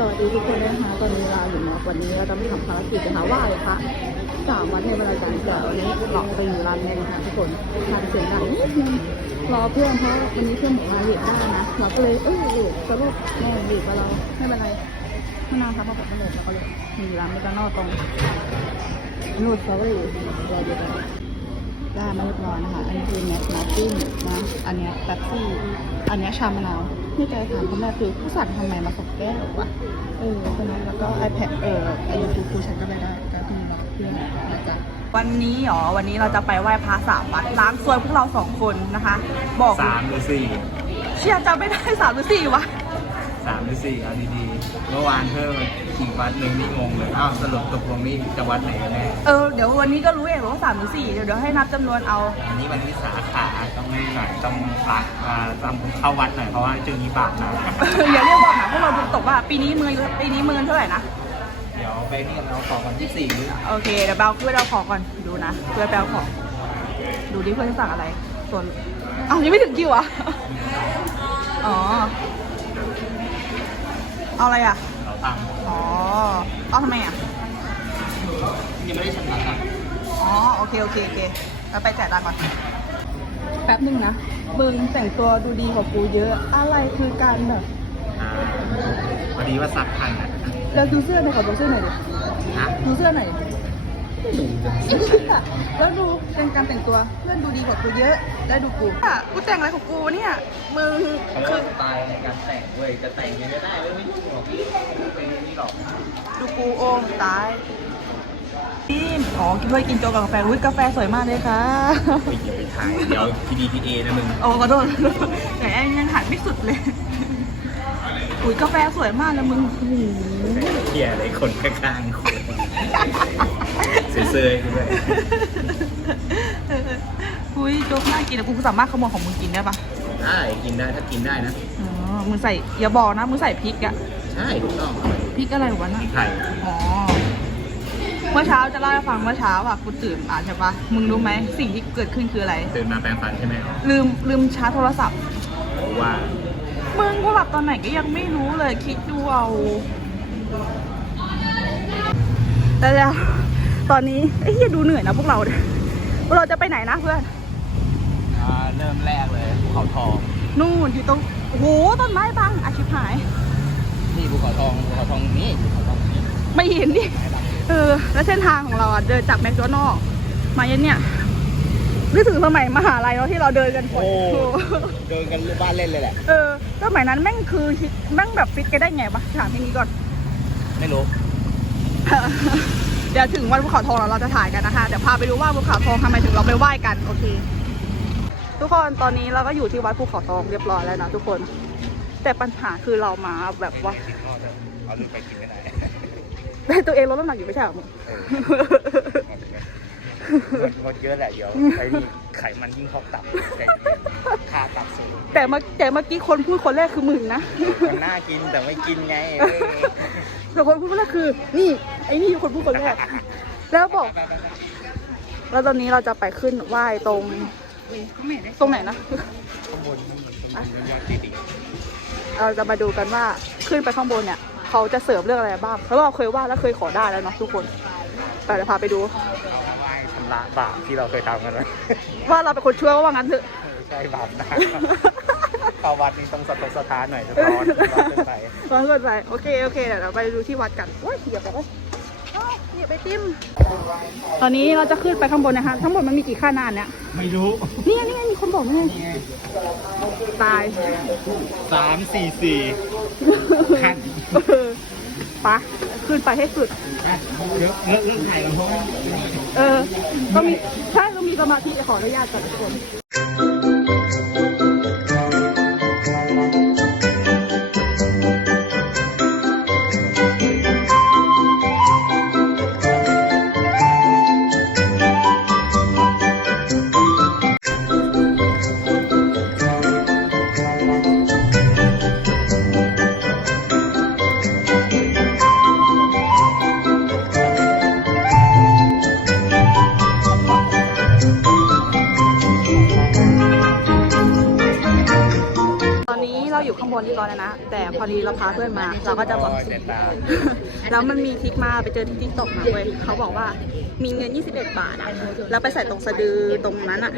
สวัสดีทุกคนด้วยนะคะตอนนี้เราอยู่มอวันนี้เราจะมาทำภารกิจนะคะว่าเลยคะสามวันเทศบาลกันแต่วันนี้เราไปอยู่ร้านนึงนะคะทุกคนทานเสียงดังนิดนึงรอเพื่อนเพราะวันนี้เพื่อนบอกมาเลทได้นะเราก็เลยเออเลทสรุปแม่เลทกับเราไม่เป็นไรมะนาวทำมาแบบไม่เลทเราก็เลยมีร้านเมกานอกตรงนูดสตรอเบอรี่เราดูกัน ได้มาเรียบร้อยนะคะ อันนี้คือแมสมาร์ติ้นนะ อันเนี้ยแป๊บซี่ อันเนี้ยชามะนาวที่ใจถามคนแรกคือผู้สั่งทำไมมาสองแก้ววะเออคนนั้นแล้วก็ iPad เออไอยูทูบกูฉันก็ไม่ได้ก็คือมาเพื่อนนะจ๊ะวันนี้หรอ วันนี้เราจะไปไหว้พระสามวัดล้างซวยพวกเราสองคนนะคะ บอกสามหรือสี่เชียร์จำไม่ได้สามหรือสี่วะ สามหรือสี่เอาดีๆ เมื่อวานเพิ่มอีกวัดหนึ่งนี่งงเลยอ้าวสรุปตกลงนี่จะวัดไหนกันแน่เออ เดี๋ยววันนี้ก็รู้เองว่าสามหรือสี่เดี๋ยวเดี๋ยวให้นับจำนวนเอา อันนี้วันวิสาขาต้องนี่หน่อยต้องปลักมาต้องเข้าวัดหน่อยเพราะว่าจึงนี้บาปหนะอย่าเรียกบอกนะพวกเราตกว่าปีนี้มือปีนี้มือเท่าไหร่นะ เดี๋ยวไปนี่กันเอาของวันที่สี่โอเคเดี๋ยวเบลเพื่อนเอาของก่อนดูนะเพื่อนแปลของดูดิเพื่อนสั่งอะไร ส่วนอ้าวยังไม่ถึงคิวอะอ๋อ เอาอะไรอะ เราตังค์อ๋อ เอาทำไมอะ ยังไม่ได้ชำระตังค์อ๋อ โอเค โอเค โอเคเราไปจ่ายตังค์ก่อน แป๊บนึงนะเบิงแต่งตัวดูดีกว่ากูเยอะ อะไรคือการแบบ อ่าพอดีว่าซักทันนะเราดูเสื้อหน่อยขอดูเสื้อหน่อยดิ ฮะดูเสื้อหน่อยดิไอ้เหี้ย แล้วดูเป็นการแต่งตัวเพื่อนดูดีกว่ากูเยอะได้ดูกูอะกูแต่งอะไรของกูเนี่ย มึงเขาคืเรียอกสไตล์ในการแต่งเว้ยจะแต่งยังไงก็ได้เว้ยไม่ยุ่งหรอกเป็นอย่างนี้หรอกดูกูโอ้มตายนี่อ๋อกินด้วยกินโจ๊กกับกาแฟอุ้ยกาแฟสวยมากเลยค่ะ ไปอย่าไปถ่ายเดี๋ยว PDPA นะมึงโอ้ขอโทษแต่ยังหันไม่สุดเลย อุ้ยกาแฟสวยมากเลยมึงโอ้โหเที่ยอะไรคนข้างๆคน เซ่อๆกูด้วยอุ้ยโจ๊กน่ากินแต่กูสามารถขโมยของมึงกินได้ปะได้กินได้ถ้ากินได้นะอ๋อมึงใส่อย่าบอกนะมึงใส่พริกอะใช่ถูกต้องพริกอะไรวะน่ะไทยอ๋อเมื่อเช้าจะเล่าให้ฟังเมื่อเช้าอะกูตื่นอะใช่ปะมึงรู้ไหมสิ่งที่เกิดขึ้นคืออะไรตื่นมาแปรงฟันใช่ไหมลืมลืมชาร์จโทรศัพท์ว่ามึงกูหลับตอนไหนก็ยังไม่รู้เลยคิดดูเอาแต่แล้ว ตอนนี้ไอ้เหี้ยดูเหนื่อยนะพวกเราเนี่ยพวกเราจะไปไหนนะเพื่อนอ่าเริ่มแรกเลยภูเขาทอง นู่นอยู่ตรงโอ้โหต้นไม้บังอาชิบหายนี่ภูเขาทองภูเขาทองนี่ภูเขาทองนี่ไม่เห็นดิเออแล้วเส้นทางของเราอะเดินจากแมคโดนัลล์มายันเนี่ยนึกถึงสมัยมหาลัยเนาะที่เราเดินกันบ่อยโอ้เดินกันบ้านเล่นเลยแหละเออสมัยนั้นแม่งคือฮิตแม่งแบบฟิตกันได้ไงปะถามที่นี้ก่อน ไม่รู้ เดี๋ยวถึงวันภูเขาทองแล้วเราจะถ่ายกันนะคะ เดี๋ยวพาไปดูว่าภูเขาทองทำไมถึงเราไปไหว้กันโอเค ทุกคนตอนนี้เราก็อยู่ที่วัดภูเขาทองเรียบร้อยแล้วนะทุกคน แต่ปัญหาคือเรามาแบบว่าเอาลืมไปกินไม่ได้ได้ตัวเองลดน้ำหนักอยู่ไม่ใช่เหรอมึงงดเยอะแหละเดี๋ยวไอ้นี่ ไขมันยิ่งเข้าตับไอ้ค่าตับสูงแต่เมื่อแต่เมื่อกี้คนพูดคนแรกคือมึงนะ มันน่ากินแต่ไม่กินไงเออแต่คนพูดคนแรกคือ นี่ไอ้นี่คนพูดคนแรก แล้วบอก แล้วตอนนี้เราจะไปขึ้นไหว้ตรงตรงไหนนะ ข้างบนมันมันยอดติดอีกเราจะมาดูกันว่าขึ้นไปข้างบนเนี่ย เขาจะเสิร์ฟเรื่องอะไรบ้างเพราะว่าเราเคยว่าแล้วเคยขอได้แล้วเนาะทุกคน แต่เดี๋ยวพาไปดูไหว้ชำ ระบาปที่เราเคยทำกันไว้ ว่าเราเป็นคนช่วยว่างั้นเถอะ ใช่บาปนะ เข้าวัดนี่ต้องสตกสถานหน่อยจะร้อนร้อนเกินไป ร้อนเกินไป โอเค โอเค เดี๋ยวเราไปดูที่วัดกันโอ้ยเหยียบไปเลยอ้าวเหยียบไปติ้ม ตอนนี้เราจะขึ้นไปข้างบนนะคะ ทั้งหมดมันมีกี่ขั้นนานเนี่ย ไม่รู้นี่ไงนี่ไงมีคนบอกนี่ไงตาย สามสี่สี่ขั้นเออปะขึ้นไปให้สุดเยอะเลิกเลิกถ่ายแล้วเพราะว่า เออต้องมีถ้าต้องมีสมาธิขออนุญาตก่อนทุกคน ร้อยแล้วนะ แต่พอดีเราพาเพื่อนมา เราก็จะบอกเด็ดตาแล้วมันมีทริกมาไปเจอที่ติ๊กตอกมาเว้ยเขาบอกว่ามีเงิน 21 บาทอะแล้วไปใส่ตรงสะดือตรงนั้นอะ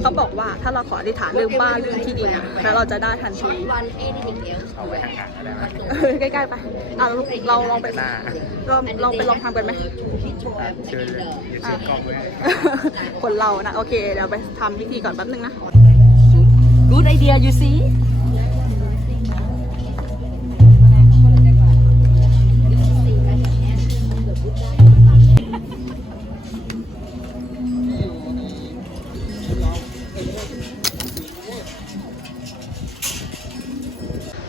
เขาบอกว่าถ้าเราขออธิษฐานเรื่องบ้านเรื่องที่ดินอะแล้วเราจะได้ทันที want anything else เอาไว้ห่างๆก็ได้ไหมเออใกล้ๆไปอะเราเราลองไปหน้าเราลองไปลองทำกันไหมเชิญเลยอย่าเชื่อกล้องไว้คนเรานะโอเคเดี๋ยวไปทำพิธีก่อนแป๊บนึงนะ good idea you see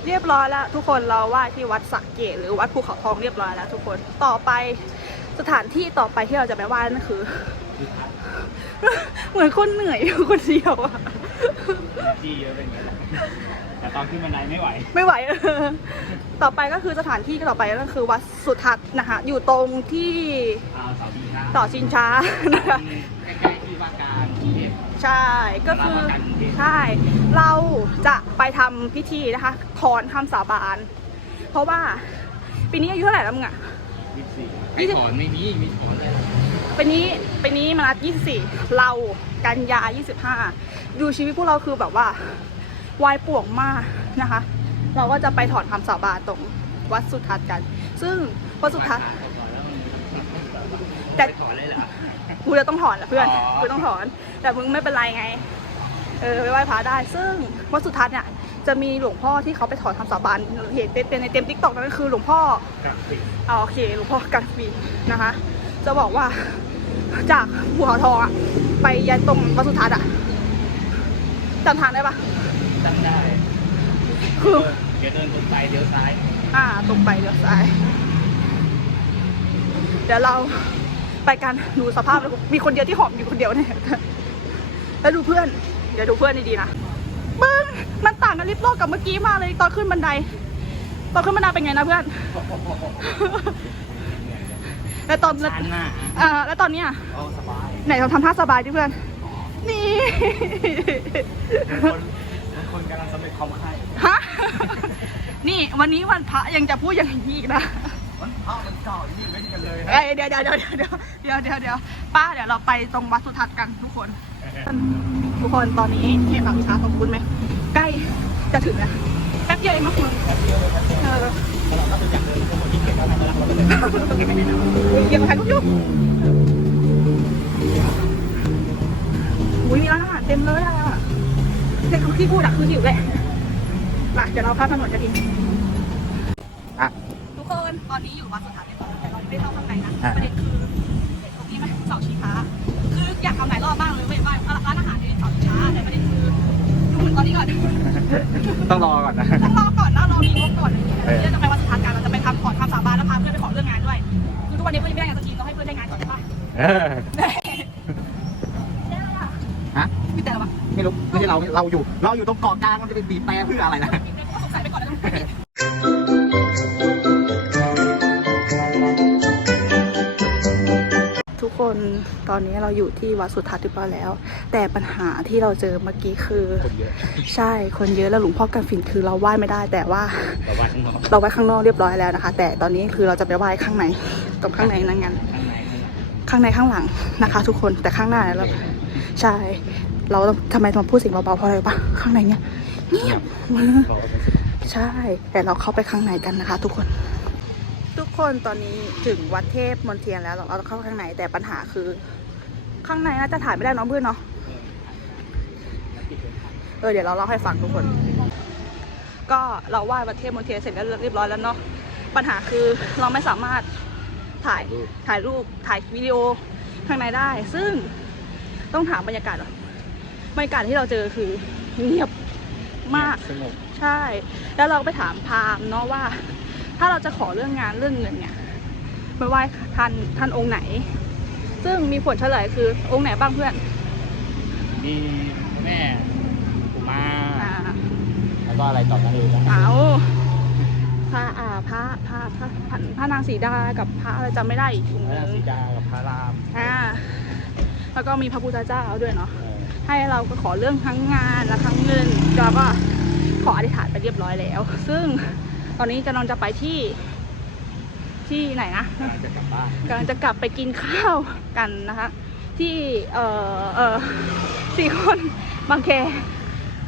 เรียบร้อยแล้วทุกคนเราไหว้ที่วัดสักเกตหรือวัดภูเขาทองเรียบร้อยแล้ว ทุกคนต่อไปสถานที่ต่อไปที่เราจะไปไหว้นั่นคือ เหมือนคนเหนื่อยอยู่คนเดียวอะที่เยอะเป็นไงแต่ตอนขึ้นบันไดไม่ไหว ไม่ไหวเออต่อไปก็คือสถานที่ต่อไปก็คือวัดสุทัศน์นะคะอยู่ตรงที่เอาเสาดีนะต่อชิงช้านะคะใกล้ๆที่ว่าการกรุงเทพ ใช่ ก็คือรับประกันที่ใช่ เราจะไปทำพิธีนะคะถอนคำสาบาน เพราะว่าปีนี้อายุเท่าไหร่แล้วมึงอะ ยี่สิบสี่ยี่สิบถอนไม่มีมีถอนเลยปีนี้ปีนี้มานัด24 เรากันยา 25 ดูชีวิตพวกเราคือแบบว่าวายป่วงมากนะคะ เราก็จะไปถอนคำสาบานตรงวัดสุทัศน์กัน ซึ่งวัดสุทัศน์ แต่แต่ถอนเลยเหรอ กูจะต้องถอนแหละเพื่อน อ๋อ กูต้องถอน แต่มึงไม่เป็นไรไง เออไปไหว้พระได้ ซึ่งวัดสุทัศน์เนี่ยจะมีหลวงพ่อที่เขาไปถอนคำสาบานเห็นเป็นในเต็มทิกตอกนั่นก็คือหลวงพ่อกับสิอ่าโอเคหลวงพ่อกันฟีนะคะ จะบอกว่าจากภูเขาทองอะไปยันตรงวัดสุทัศน์อะจำทางได้ปะจำได้คือเดี๋ยวเดินตรงไปเดี๋ยวซ้าย อ่าตรงไปเดี๋ยวซ้าย เดี๋ยวเราไปกันดูสภาพแล้วมีคนเดียวที่หอมอยู่คนเดียวเนี่ย แล้วดูเพื่อน เดี๋ยวดูเพื่อนดีๆนะมึงมันต่างกันลิบโลกกับเมื่อกี้มากเลยตอนขึ้นบันได ตอนขึ้นบันไดเป็นไงนะเพื่อน แล้วตอนชันหน้าอ่าแล้วตอนเนี้ยโอ้สบายไหนเราทำท่าสบายดิเพื่อน นี่คนบางคนกำลังสำเร็จความใคร่ฮะ นี่วันนี้วันพระยังจะพูดอย่างนี้อีกนะมันเอ้ามันเก่าอย่างนี้ไม่กันเลยนะเอ้ยเดี๋ยวเดี๋ยวเดี๋ยวเดี๋ยวเดี๋ยวเดี๋ยวเดี๋ยวป้าเดี๋ยวเราไปตรงวัดสุทัศน์กันทุกคน ทุกคนตอนนี้เห็นหลังช้าของคุณไหมใกล้จะถึงแล้วแป๊บเดียวเองมั้งคุณเออเกี่ยวกับใครลูกยุกอุ้ยมีร้านอาหารเต็มเลยอะเด็กที่พูดอะคือหิวแหละมาเดี๋ยวเราข้ามถนนกันดีอะทุกคนตอนนี้อยู่วัดสุทัศน์เรียบร้อยแต่เราไม่ได้เข้าข้างในนะอะประเด็นคือเห็นตรงนี้ไหมเสาชิงช้าคื ออยากทำหลายรอบมากเลยเว้ยว่าร้านอาหารเนี่ยเสาชิงช้าแต่ประเด็นคือดูเหมือนตอนนี้ก่อนต้องรอก่อนนะ ต้องรอก่อนนะรอมีงบก่อนเออเดี๋ยวจะไปวัดสุทัศน์กันเราจะไปทำขอคำสาบานแล้วพาเพื่อนไปขอเรื่องงานด้วยคือทุกวันนี้เพื่อนยังไม่ได้งานสักทีต้องให้เพื่อนได้งานก่อนใช่ปะเออได้อะไรอะฮะมีแต่อะไรวะไม่รู้ไม่ใช่เราเราอยู่ เราอยู่ตรงเกาะกลางมันจะเป็นบีบแต่เพื่ออะไรนะมีเพื่อนก็สงสัยไปก่อนแล้ ตอนนี้เราอยู่ที่วัดสุทัศน์เรียบร้อยแล้ว แต่ปัญหาที่เราเจอเมื่อกี้คือคนเยอะใช่คนเยอะแล้วหลวงพ่อกันฝินคือเราไหว้ไม่ได้ แต่ว่าแต่ว่าข้างนอกเราไว้ข้างนอกเรียบร้อยแล้วนะคะ แต่ตอนนี้คือเราจะไปไหว้ข้างในตรงข้างในนั่นงั้นข้างในข้างในข้างในข้างหลังนะคะ ทุกคนแต่ข้างหน้าเนี่ยเราใช่ เราต้องทำไมต้องพูดเสียงเบาๆเพราะอะไรรู้ปะข้างในเนี่ยเงียบใช่ แต่เราเข้าไปข้างในกันนะคะ ทุกคน ทุกคนตอนนี้ถึงวัดเทพมนเทียนแล้วเราต้องเข้าข้างในแต่ปัญหาคือ ข้างในน่าจะถ่ายไม่ได้เน้องเพื่อนเนาะเออเดี๋ยวเราเล่าให้ฟังทุกคน ก็เราไหว้วัดเทพมนเทียนเสร็จแล้วเรียบร้อยแล้วเนาะปัญหาคือเราไม่สามารถถ่ายถ่ายรูปถ่ายวิดีโอข้างในได้ ซึ่งต้องถามบรรยากาศก่อนบรรยากาศที่เราเจอคือเงียบมากสงบใช่ แล้วเราก็ไปถามพราหมณ์เนาะว่า ถ้าเราจะขอเรื่องงานเรื่องเงินเนี่ยไปไหว้ท่านท่านองค์ไหน ซึ่งมีผลเฉลยคือองค์ไหนบ้างเพื่อน มีแม่ปู่มาอ่าแล้วก็อะไรต่อกันเลยนะเอาพระอ่าพระพระพระพระพระนางสีดากับพระอะไรจำไม่ได้อีกองค์พหระนึนางงสีดากับพระรามอ่าแล้วก็มีพระพุทธเจ้าด้วยเนาะ เออให้เราก็ขอเรื่องทั้งงานและทั้งเงินแล้วก็ขขออธิษฐานไปเรียบร้อยแล้ว ซึ่ง ตอนนี้กำลังจะไปที่ที่ไหนนะจะกลับบ้านกำลังจะกลับไปกินข้าวกันนะคะ ที่เอ่อเอ่อสี่คนบางแค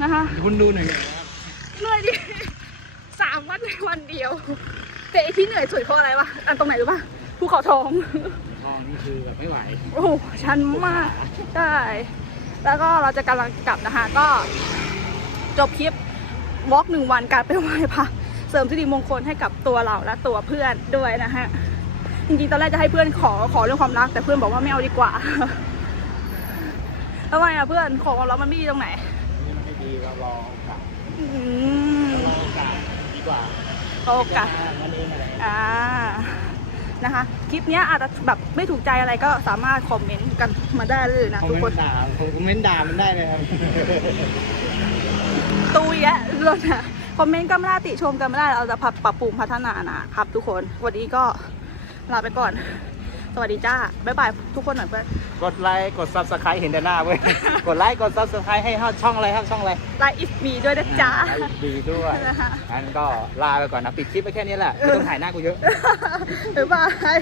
นะคะคุณดูหน่อยครับเหนื่อยดิสามวันในวันเดียว แต่ไอ้ที่เหนื่อยสุดเพราะอะไรวะอันตรงไหนรู้ปะภูเขาทองทองนี่คือแบบไม่ไหวโอ้โหชันมากใช่แล้วก็เราจะกำลังกลับนะคะ ก็จบคลิปวอล์กหนึ่งวันการไปไหว้พระเส ริมสิริมงคลให้กับตัวเราและตัวเพื่อนด้วยนะฮะจริงๆตอนแรกจะให้เพื่อนขอขอเรื่องความรัก แต่เพื่อนบอกว่าไม่เอาดีกว่าทำไมอะเพื่อนขอความรักมันไม่ดีตรงไหนนี่มันไม่ดีเรารอโอกาสอืมรอโอกาสดีกว่าโอกาสนั่นเองอะไรอ่านะคะคลิปเนี้ยอาจจะแบบไม่ถูกใจอะไรก็สามารถคอมเมนต์กันมาได้เลยนะคอมทุกเมคนนต์ด่าคอมเมนต์ด่ามันได้เลยครับตุยแล้วรถอะ คอมเมนต์ก็ไม่ได้ติชมกันไม่ได้เราจะปรับปรับปรุงพัฒนานะครับ ทุกคนวันนี้ก็ลาไปก่อน สวัสดีจ้าบ๊ายบายทุกคนหน่อยเพื่อนกดไลค์กด subscribe เห็นแต่หน้าเว้ย กดไลค์กด subscribe ให้ช่องอะไรครับช่องอะไรไลฟ์อิสมีด้วยนะจ๊ะไลค์ดีด้วยนะคะงั้นก็ลาไปก่อนนะปิดคลิปไปแค่นี้แหละไม่ต้องถ่ายหน้ากูเยอะบ๊ายบาย